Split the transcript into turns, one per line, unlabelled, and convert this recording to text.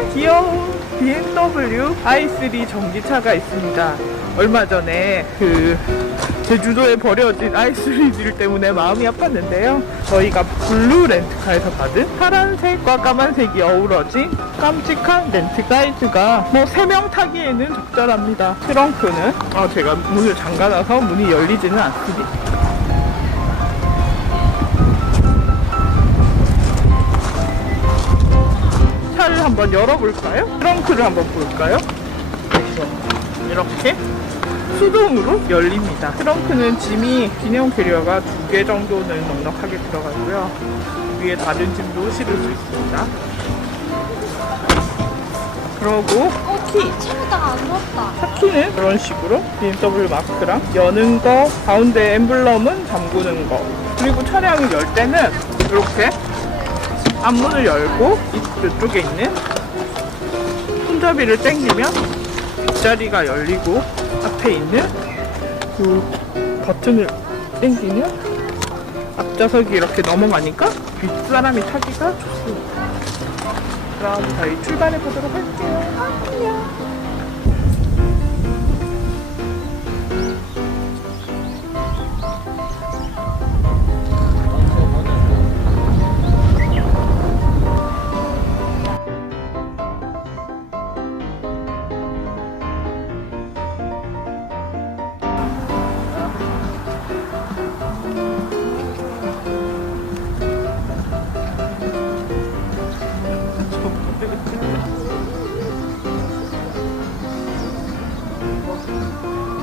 이렇게 귀여운 BMW i3 전기차가 있습니다. 얼마 전에 그 제주도에 버려진 i3들 때문에 마음이 아팠는데요. 저희가 블루 렌트카에서 받은 파란색과 까만색이 어우러진 깜찍한 렌트 가이드가 뭐세명 타기에는 적절합니다. 트렁크는 어, 제가 문을 잠가놔서 문이 열리지는 않습니다. 한번 열어볼까요? 트렁크를 한번 볼까요? 이렇게 수동으로 열립니다. 트렁크는 짐이 기내용 캐리어가 두 개 정도는 넉넉하게 들어가고요. 위에 다른 짐도 실을 수 있습니다. 그러고
어, 키 친구가 안 넣었다.
차키는 이런 식으로 BMW 마크랑 여는 거, 가운데 엠블럼은 잠그는 거. 그리고 차량을 열 때는 이렇게 앞문을 열고 이쪽에 있는 손잡이를 당기면 뒷자리가 열리고 앞에 있는 그 버튼을 당기면 앞좌석이 이렇게 넘어가니까 뒷사람이 타기가 좋습니다. 그럼 저희 출발해 보도록 할게요. 안녕. うん。